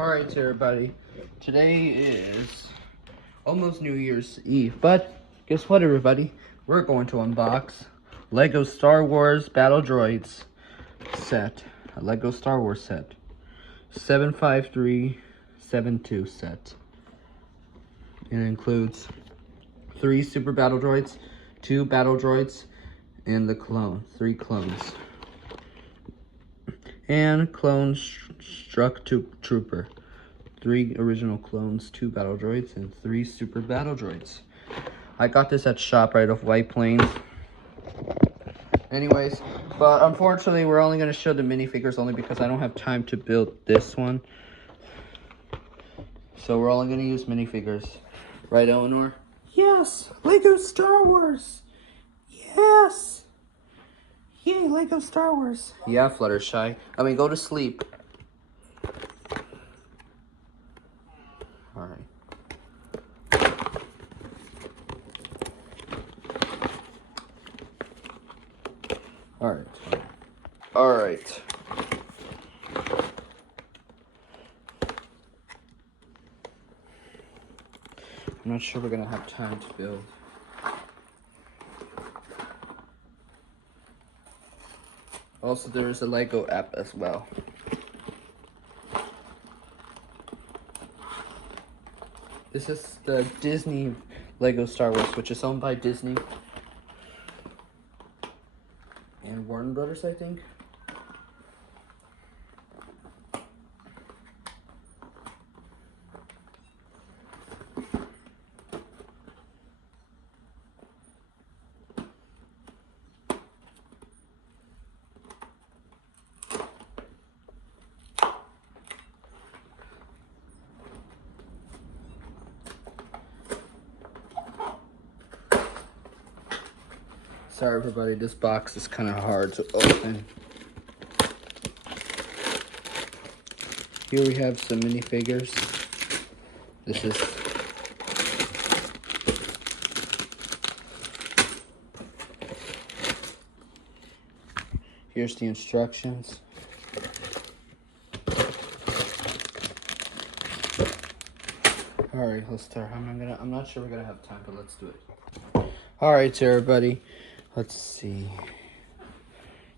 Alright everybody, today is almost New Year's Eve, but guess what everybody? We're going to unbox Lego Star Wars Battle Droids set, a Lego Star Wars set, 75372 set. It includes 3 Super Battle Droids, 2 Battle Droids, and the clone, 3 clones. And clone struck trooper. 3 original clones, 2 battle droids, and 3 super battle droids. I got this at ShopRite of White Plains. Anyways, but unfortunately we're only going to show the minifigures only because I don't have time to build this one. So we're only going to use minifigures. Right, Elinor? Yes! Lego Star Wars! Yes! Yay, Lego Star Wars. Yeah, Fluttershy. I mean, go to sleep. Alright. Alright. Alright. I'm not sure we're gonna have time to build. Also, there is a Lego app as well. This is the Disney Lego Star Wars, which is owned by Disney and Warner Brothers, I think. Sorry everybody, this box is kind of hard to open. Here we have some minifigures. This is here's the instructions. Alright, let's start. I'm not sure we're gonna have time, but let's do it. Alright everybody. Let's see.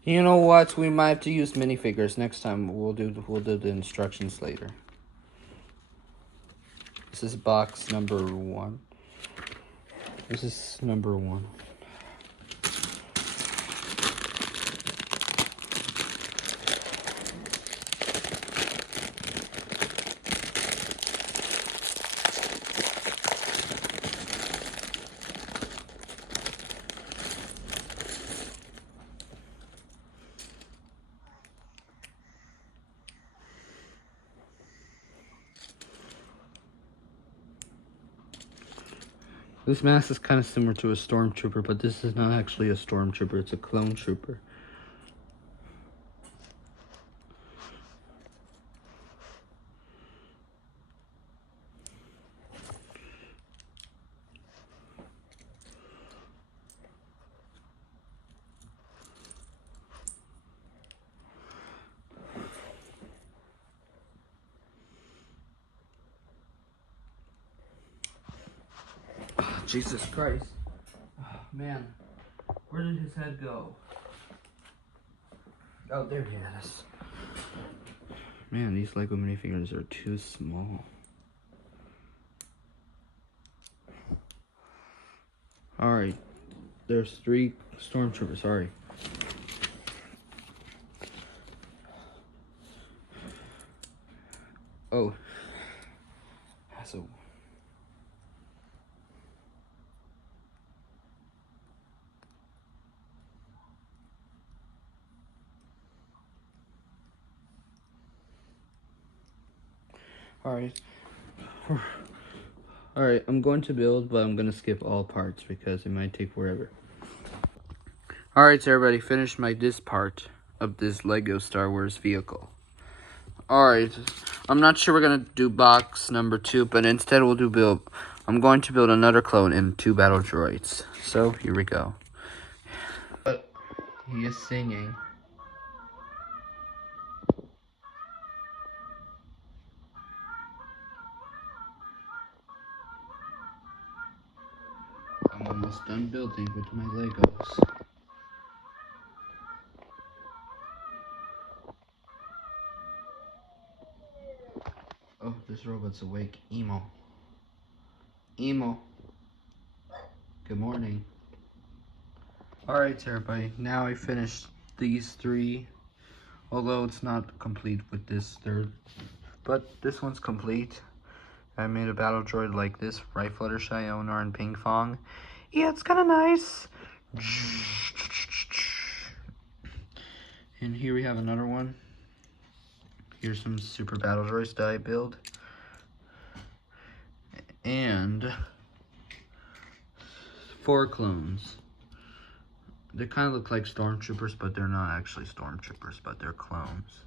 You know what? We might have to use minifigures next time. We'll do the instructions later. This is box number 1. This is number 1. This mask is kind of similar to a stormtrooper, but this is not actually a stormtrooper, it's a clone trooper. Jesus Christ. Oh, man. Where did his head go? Oh, there he is. Man, these Lego minifigures are too small. Alright. There's 3 stormtroopers, sorry. Oh. So Alright, I'm going to build, but I'm going to skip all parts because it might take forever. Alright, so everybody, finished this part of this Lego Star Wars vehicle. Alright, I'm not sure we're going to do box number 2, but instead I'm going to build another clone and 2 battle droids. So, here we go. But he is singing. almost done building with my Legos. Oh, this robot's awake. Emo. Emo. Good morning. Alright, everybody. Now I finished these 3. Although it's not complete with this 3rd. But this one's complete. I made a battle droid like this. Right Fluttershy, Elinor, and Ping Fong. Yeah, it's kind of nice. And here we have another one. Here's some Super Battle Droids that I build. And 4 clones. They kind of look like stormtroopers, but they're not actually stormtroopers, but they're clones.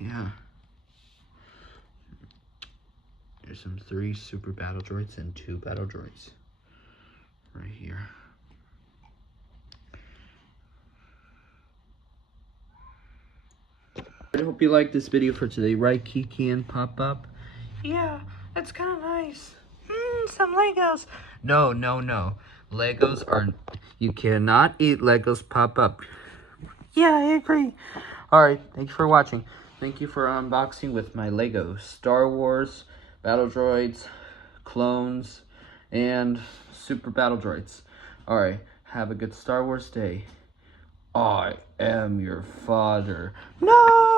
Yeah. Here's some 3 Super Battle Droids and 2 Battle Droids. Right here. I hope you liked this video for today, right, Kiki and Pop Up? Yeah, that's kind of nice. Some Legos. No. Legos are... You cannot eat Legos, Pop Up. Yeah, I agree. Alright, thank you for watching. Thank you for unboxing with my Lego Star Wars, Battle Droids, clones, and Super Battle Droids. Alright, have a good Star Wars day. I am your father. No!